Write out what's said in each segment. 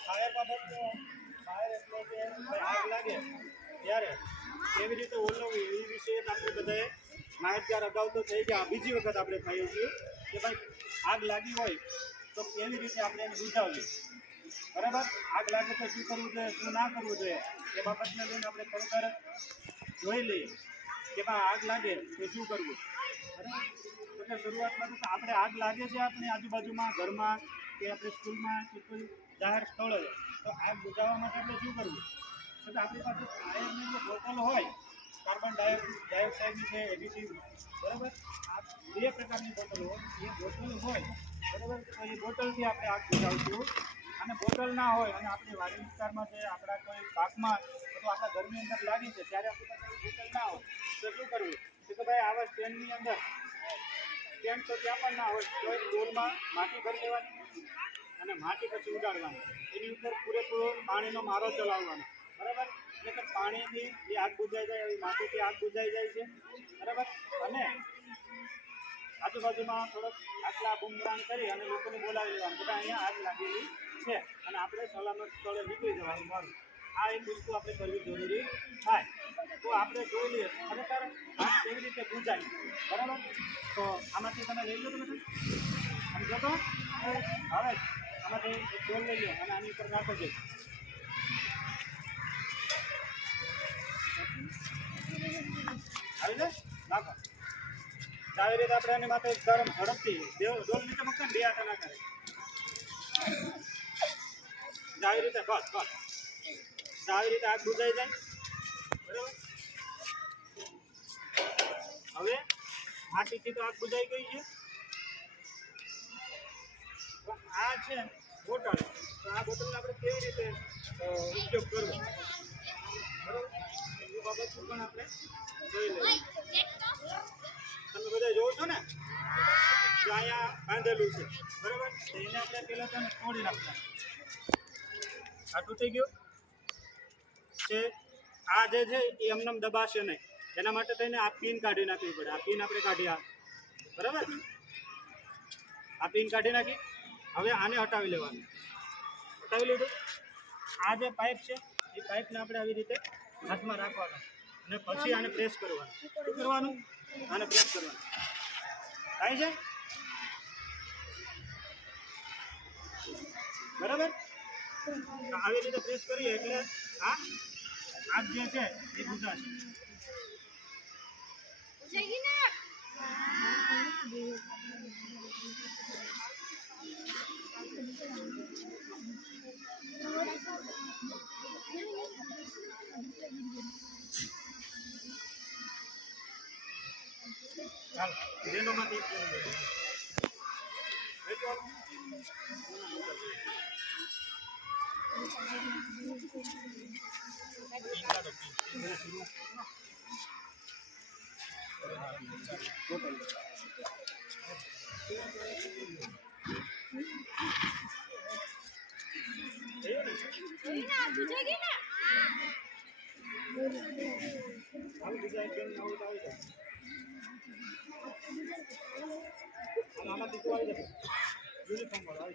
Fire બાબતનો fire આગ લાગે ત્યારે કેવી રીતે ઓલવવી એ વિશે આપણે બધાએ માહિતગાર અગાઉ તો થઈ ગયા બીજી વખત આપણે થઈએ છીએ કે ભાઈ આગ લાગી હોય તો કેવી રીતે આપણે એને બુઝાવવી બરાબર? આગ લાગે તો શું કરવું જોઈએ, શું ના કરવું જોઈએ, એ બાબતને લઈને આપણે ખરેખર જોઈ લઈએ. કે ભાઈ આગ લાગે તો શું કરવું? બરાબર? એટલે શરૂઆતમાં તો આપણે આગ લાગે છે આપણી આજુબાજુમાં, ઘરમાં, કે આપણે સ્કૂલમાં, કે કોઈ જાહેર સ્થળે, તો આગ બુજાવવા માટે આપણે શું કરવું? તો આપણી પાસે ફાયરની જે બોટલ હોય, કાર્બન ડાયોક્સ ડાયોક્સાઇડની છે એડિટિવ બરાબર? આ બે પ્રકારની બોટલ હોય. એ બોટલ હોય, બરાબર? તો એ બોટલથી આપણે આગ બુઝાવશું અને બોટલ ના હોય અને આપણી વાડી વિસ્તારમાં જે આપણા કોઈ પાકમાં અથવા આપણા ઘરની અંદર લાગી છે, ત્યારે આપણી પાસે બોટલ ના હોય. તો શું કરવું? કે ભાઈ આવા સ્ટેન્ડની અંદર સ્ટેન્ડ તો ત્યાં પણ ના હોય, તો ડોલમાં માટી ભરી લેવાની અને માટી પછી ઉડાડવાની. એની ઉપર પૂરેપૂરો પાણીનો મારો ચલાવવાનો. બરાબર? એટલે કે પાણીથી એ આગ બુજાઈ જાય, એવી માટીથી આગ બુજાઈ જાય છે. બરાબર? અને આજુબાજુમાં થોડોક આટલા બુમરાણ કરી અને લોકોને બોલાવી લેવાનું બધા અહીંયા આગ લાગેલી છે અને આપણે સલામત સ્થળે નીકળી જવાનું મારું આ એક વસ્તુ આપણે કરવી જરૂરી થાય. તો આપણે જોઈ લઈએ, ખરેખર આગ કેવી રીતે પૂજાય બરાબર? તો આમાંથી તમે લઈ લો તમે સમજો તો. હવે આમાંથી એક ડોલ લઈ લો અને આની ઉપર નાખો છો આવી લે? નાખો. આવી રીતે આપણે એની માથે ગરમ ઝડપથી ડોલ નીચે મૂકતા બે હાથે ના કરે. આવી રીતે, બસ બસ. આવી રીતે આગ બુજાઈ જાય. બરાબર? હવે આ ટીકી તો આગ બુજાઈ ગઈ છે. આ છે બોટલ. તો આ બોટલને આપણે કેવી રીતે ઉપયોગ કરવો? બરાબર? એ બાબતનું પણ આપણે જોઈ લઈએ. તમે બધા જોવો છો ને? અહીંયા બાંધેલું છે. બરાબર? એને આપણે પહેલાં તમે તોડી નાખતા આ થઈ ગયું છે. આ જે છે એ એમનેમ દબાશે નહીં. એના માટે થઈને આ પિન કાઢી નાખવી પડે. આ પિન આપણે કાઢી આ બરાબર? આ પિન કાઢી નાખી. હવે આને હટાવી લેવાનું. હટાવી લીધું. આ જે પાઇપ છે, એ પાઇપને આપણે આવી રીતે હાથમાં રાખવાનો અને પછી આને પ્રેસ કરવાનું. શું કરવાનું? આને પ્રેસ કરવાનું. થાય છે? બરાબર? આવી રીતે પ્રેસ કરીએ એટલે આ આગ જે છે એ બુઝાશે ચાલો બેનોમાંથી એક আমার দিকে আই যাবে ইউনিফর্ম বড় আই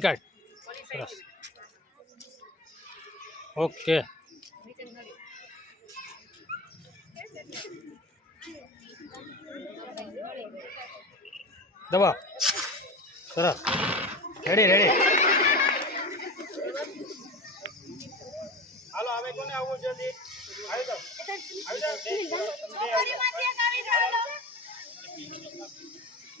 કાર્ડ સરસ ઓકે દબા સરસ રેડી રેડી હાલો હવે કોને આવવું છે જી? આવી જાઓ આવી જાઓ બે, તમે બે આવી જાઓ.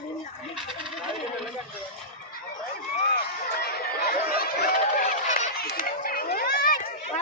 你哪儿哪儿你哪儿你